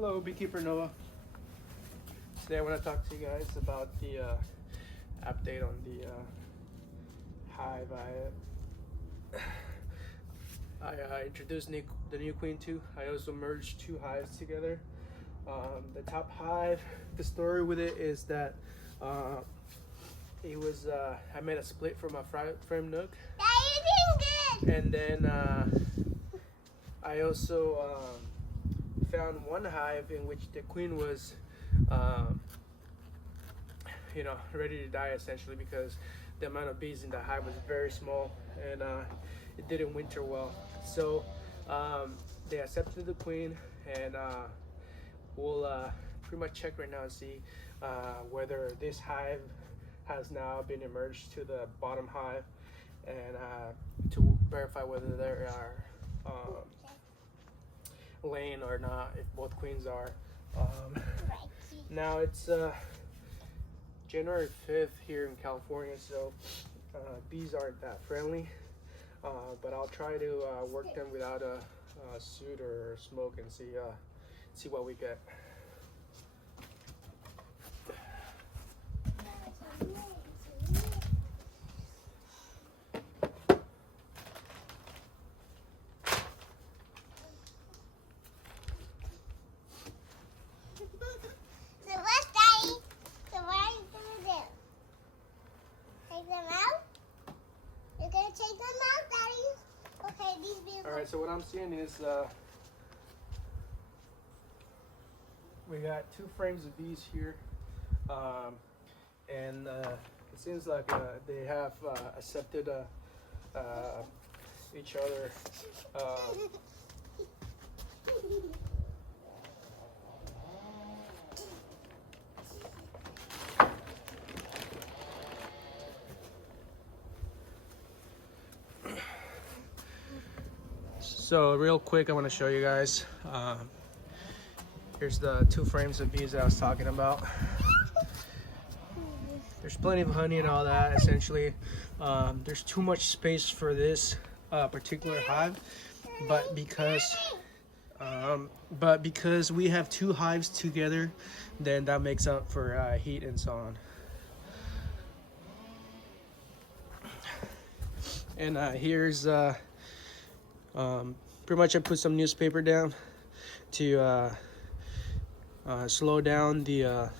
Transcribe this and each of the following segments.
Hello, Beekeeper Noah. Today I want to talk to you guys about the update on the hive. I introduced the new queen too. I also merged two hives together. The top hive, the story with it is that it was I made a split from a frame nook, and then I also found one hive in which the queen was ready to die essentially, because the amount of bees in the hive was very small, and it didn't winter well. So they accepted the queen, and we'll pretty much check right now and see whether this hive has now been emerged to the bottom hive, and to verify whether there are laying or not, if both queens are. Now it's January 5th here in California, so bees aren't that friendly, but I'll try to work them without a suit or smoke and see what we get. Alright, so what I'm seeing is we got two frames of bees here, and it seems like they have accepted each other. So real quick, I want to show you guys. Here's the two frames of bees that I was talking about. There's plenty of honey and all that. Essentially, there's too much space for this particular hive, but because we have two hives together, then that makes up for heat and so on. And here's pretty much I put some newspaper down to slow down the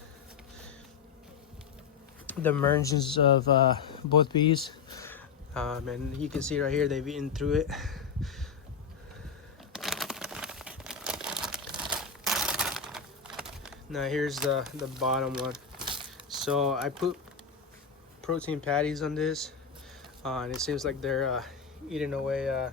emergence of both bees, and you can see right here they've eaten through it. Now here's the bottom one. So I put protein patties on this, and it seems like they're eating away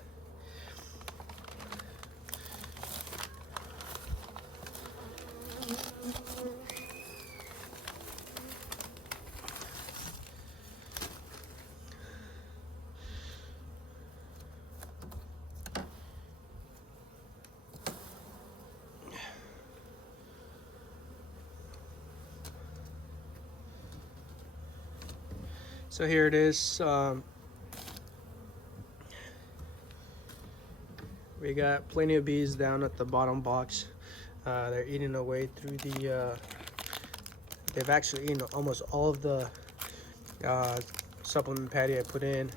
So here it is. We got plenty of bees down at the bottom box. They're eating away through the they've actually eaten almost all of the supplement patty I put in,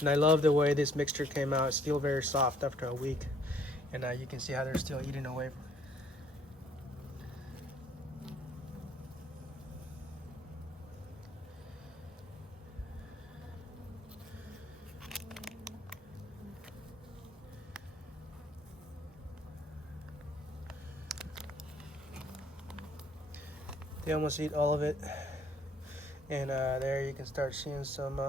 and I love the way this mixture came out. It's still very soft after a week, and you can see how they're still eating away. They almost eat all of it, and there you can start seeing some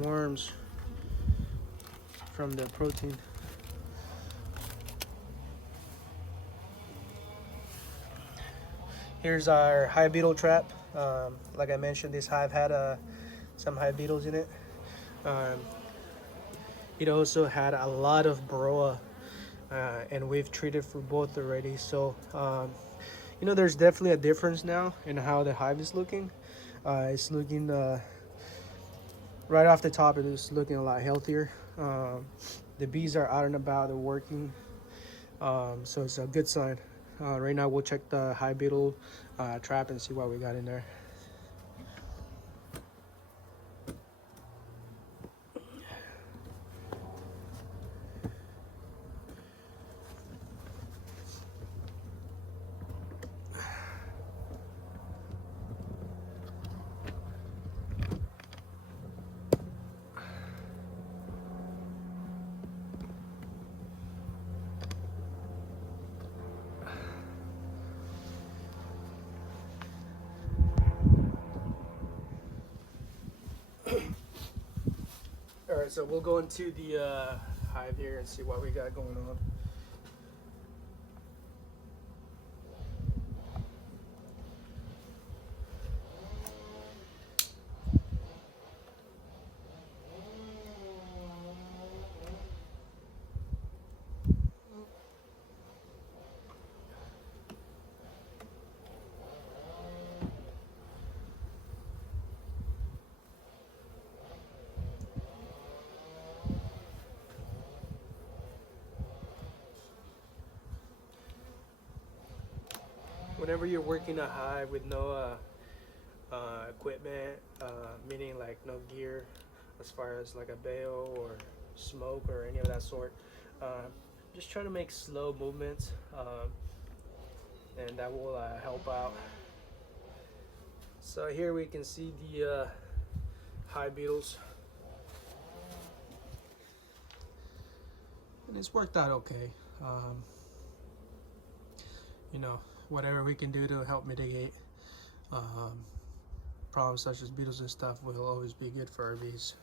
worms from the protein. Here's our hive beetle trap. Like I mentioned, this hive had some hive beetles in it. It also had a lot of varroa, and we've treated for both already. So there's definitely a difference now in how the hive is looking. It's looking Right off the top, it is looking a lot healthier. The bees are out and about, they're working, so it's a good sign. Right now, we'll check the hive beetle trap and see what we got in there. All right, so we'll go into the hive here and see what we got going on. Whenever you're working a hive with no equipment, meaning like no gear as far as like a bale or smoke or any of that sort, just try to make slow movements, and that will help out. So here we can see the hive beetles, and it's worked out okay. You know, whatever we can do to help mitigate problems such as beetles and stuff will always be good for our bees.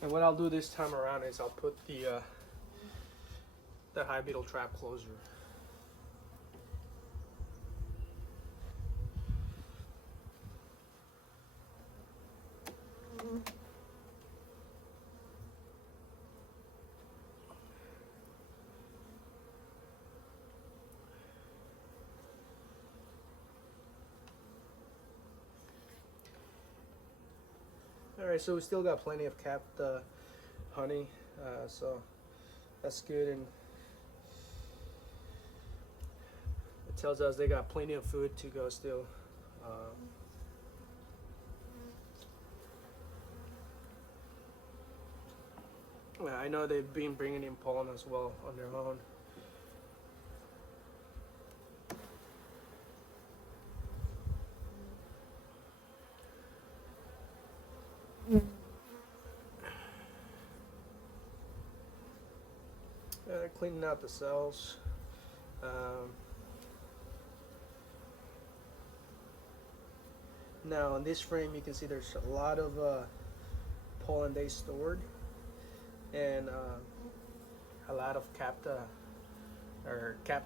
And what I'll do this time around is I'll put the hive beetle trap closer. Alright, so we still got plenty of capped honey, so that's good, and it tells us they got plenty of food to go still. I know they've been bringing in pollen as well on their own. They're cleaning out the cells. Now on this frame you can see there's a lot of pollen they stored, and a lot of capped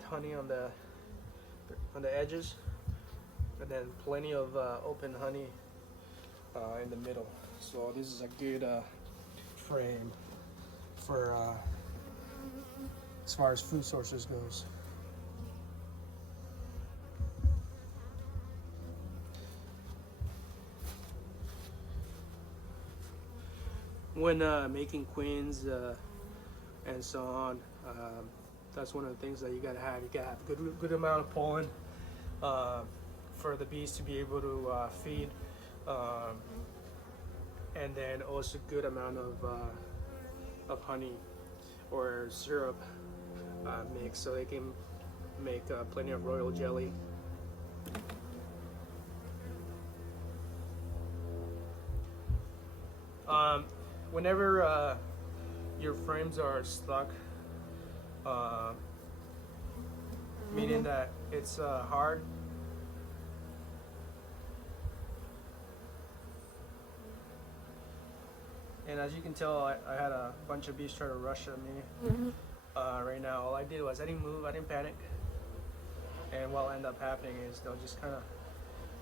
honey on the edges, and then plenty of open honey in the middle. So this is a good frame for as far as food sources goes. When making queens and so on, that's one of the things that you gotta have. You gotta have good amount of pollen for the bees to be able to feed, and then also good amount of honey or syrup mix, so they can make plenty of royal jelly. Whenever your frames are stuck, meaning that it's hard, and as you can tell, I had a bunch of bees try to rush at me. Right now, all I did was I didn't move, I didn't panic, and what will end up happening is they'll just kind of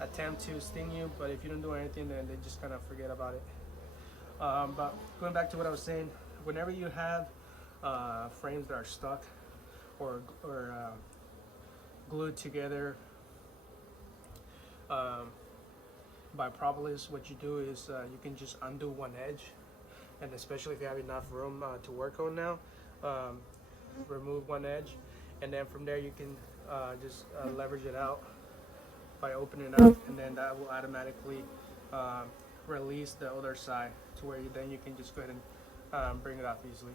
attempt to sting you, but if you don't do anything, then they just kind of forget about it. But going back to what I was saying, whenever you have frames that are stuck or glued together, by propolis, what you do is you can just undo one edge, and especially if you have enough room to work on now, um, remove one edge, and then from there you can just leverage it out by opening it up, and then that will automatically release the other side to where then you can just go ahead and bring it off easily.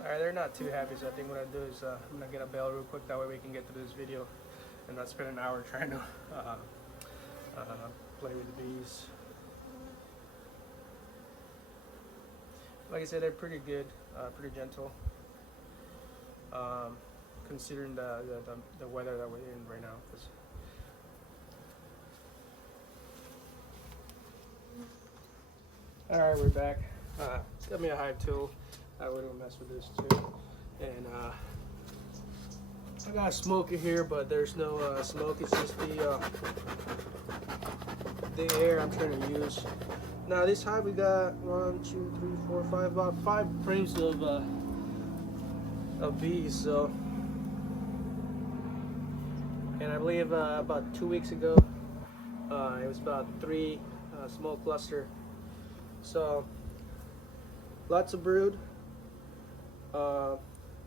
Alright, they're not too happy, so I think what I'll do is I'm going to get a bale real quick, that way we can get through this video and not spend an hour trying to play with the bees. Like I said, they're pretty good, pretty gentle, considering the weather that we're in right now. Alright, we're back. Got me a hive tool. I wouldn't mess with this too. And I got a smoker here, but there's no smoke. It's just the air I'm trying to use. Now this hive we got 1, 2, 3, 4, 5, about 5 frames of bees. So, and I believe about 2 weeks ago it was about 3 small cluster. So lots of brood.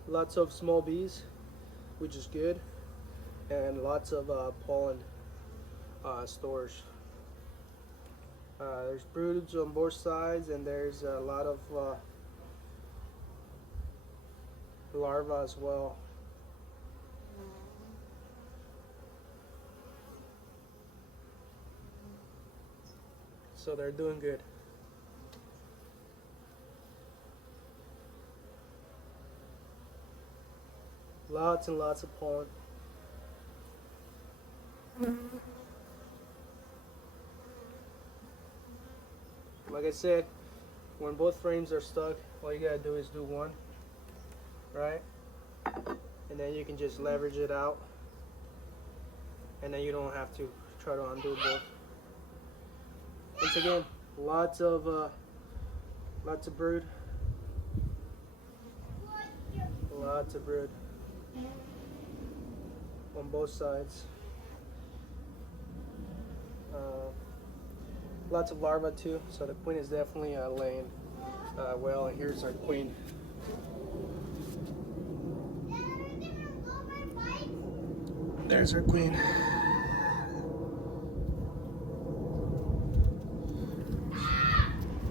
Lots of small bees, which is good, and lots of pollen stores. There's broods on both sides, and there's a lot of larvae as well. So they're doing good. Lots and lots of pollen. Like I said, when both frames are stuck, all you gotta do is do one, right? And then you can just leverage it out, and then you don't have to try to undo both. Once again, lots of brood. Lots of brood on both sides. Lots of larvae too, so the queen is definitely laying well. And here's our queen. There's our queen.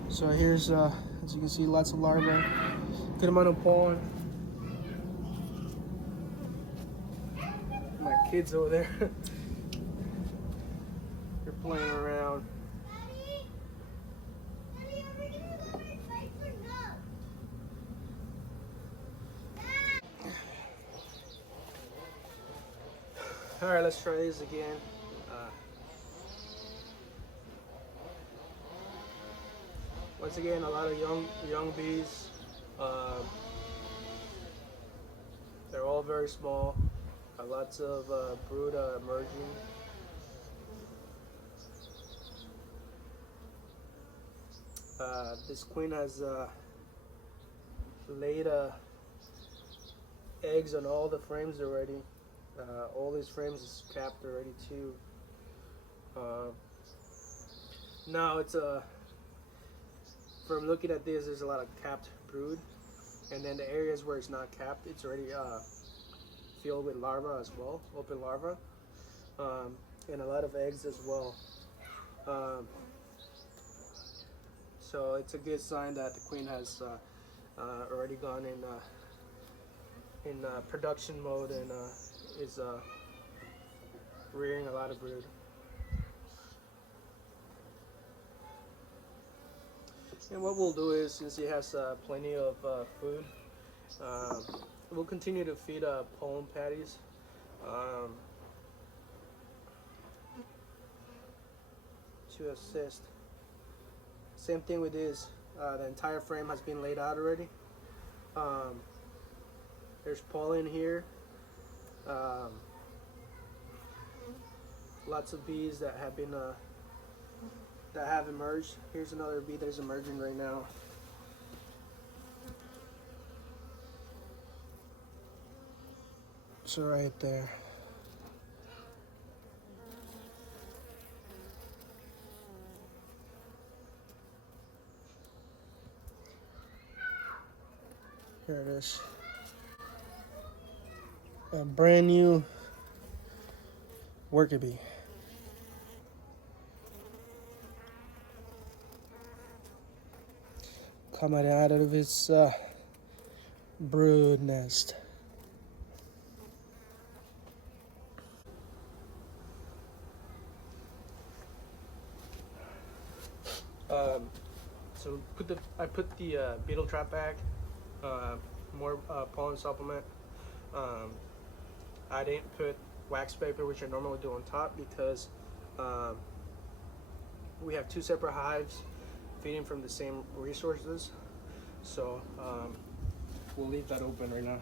So here's, as you can see, lots of larvae, good amount of pollen. My kids over there, they're playing around. All right, let's try this again. Once again, a lot of young bees. They're all very small. Lots of brood emerging. This queen has laid eggs on all the frames already. All these frames is capped already too. Now it's from looking at this, there's a lot of capped brood, and then the areas where it's not capped, it's already filled with larvae as well, open larvae, and a lot of eggs as well. So it's a good sign that the queen has already gone in production mode and is rearing a lot of brood. And what we'll do is, since he has plenty of food, we'll continue to feed pollen patties. To assist. Same thing with this. The entire frame has been laid out already. Um, there's pollen here. Um, Lots of bees that have been that have emerged. Here's another bee that is emerging right now. So right there. Here it is. A brand new worker bee. Coming out of its brood nest. So I put the beetle trap bag, more pollen supplement. I didn't put wax paper, which I normally do on top, because we have two separate hives feeding from the same resources. So we'll leave that open right now.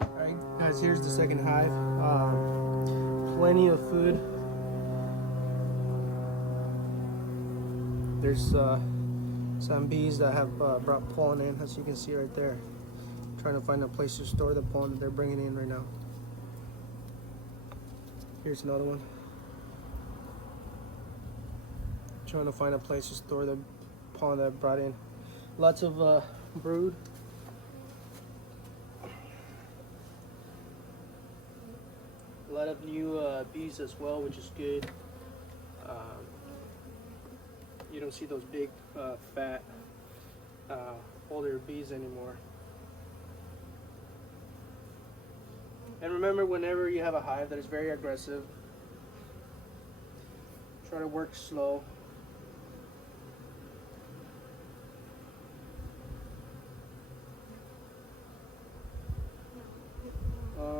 Alright guys, here's the second hive. Plenty of food. There's some bees that have brought pollen in, as you can see right there. Trying to find a place to store the pollen that they're bringing in right now. Here's another one. Trying to find a place to store the pollen that I brought in. Lots of brood. A lot of new bees as well, which is good. You don't see those big, fat, older bees anymore. And remember, whenever you have a hive that is very aggressive, try to work slow.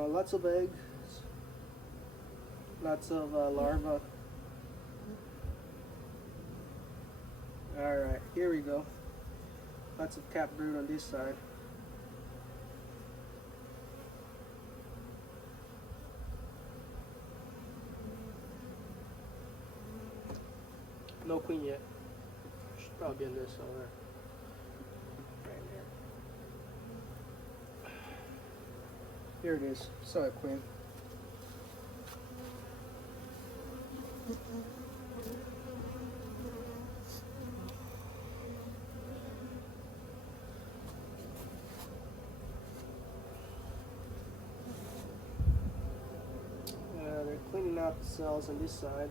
Lots of eggs, lots of larvae. Alright, here we go. Lots of capped brood on this side. No queen yet. Should probably be in this over there. Right here. Here it is. Saw a queen. They're cleaning out the cells on this side.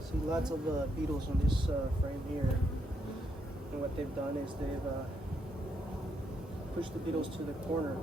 See lots of beetles on this frame here, and what they've done is they've pushed the beetles to the corner.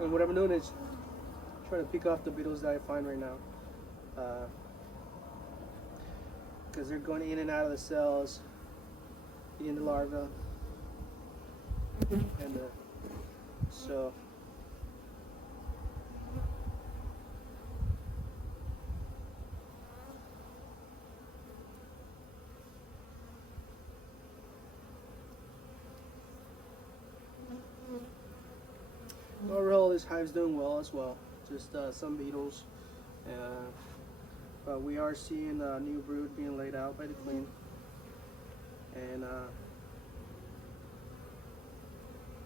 And what I'm doing is trying to pick off the beetles that I find right now, because they're going in and out of the cells, eating the larvae, and so overall this hive's doing well as well. just some beetles. But we are seeing a new brood being laid out by the queen. And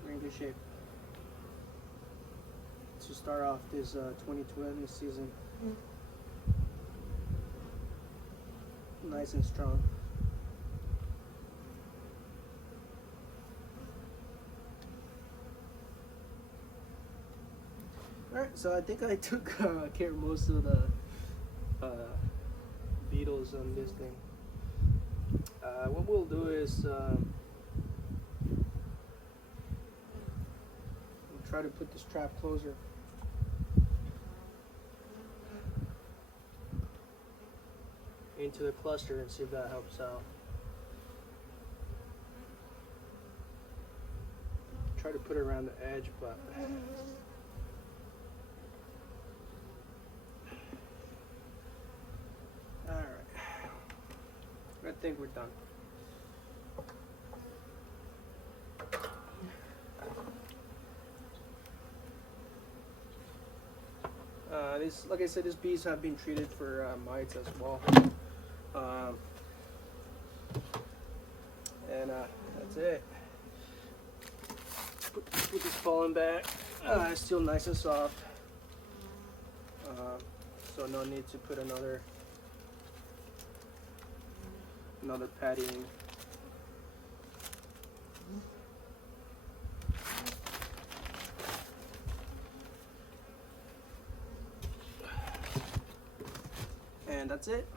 we're in good shape to start off this 2020 season nice and strong. Alright, so I think I took care of most of the beetles on this thing. What we'll do is we'll try to put this trap closer. Into the cluster and see if that helps out. Try to put it around the edge, but alright. I think we're done. This, like I said, these bees have been treated for mites as well. And that's it. Put this pollen back. It's still nice and soft. So no need to put another padding. And that's it.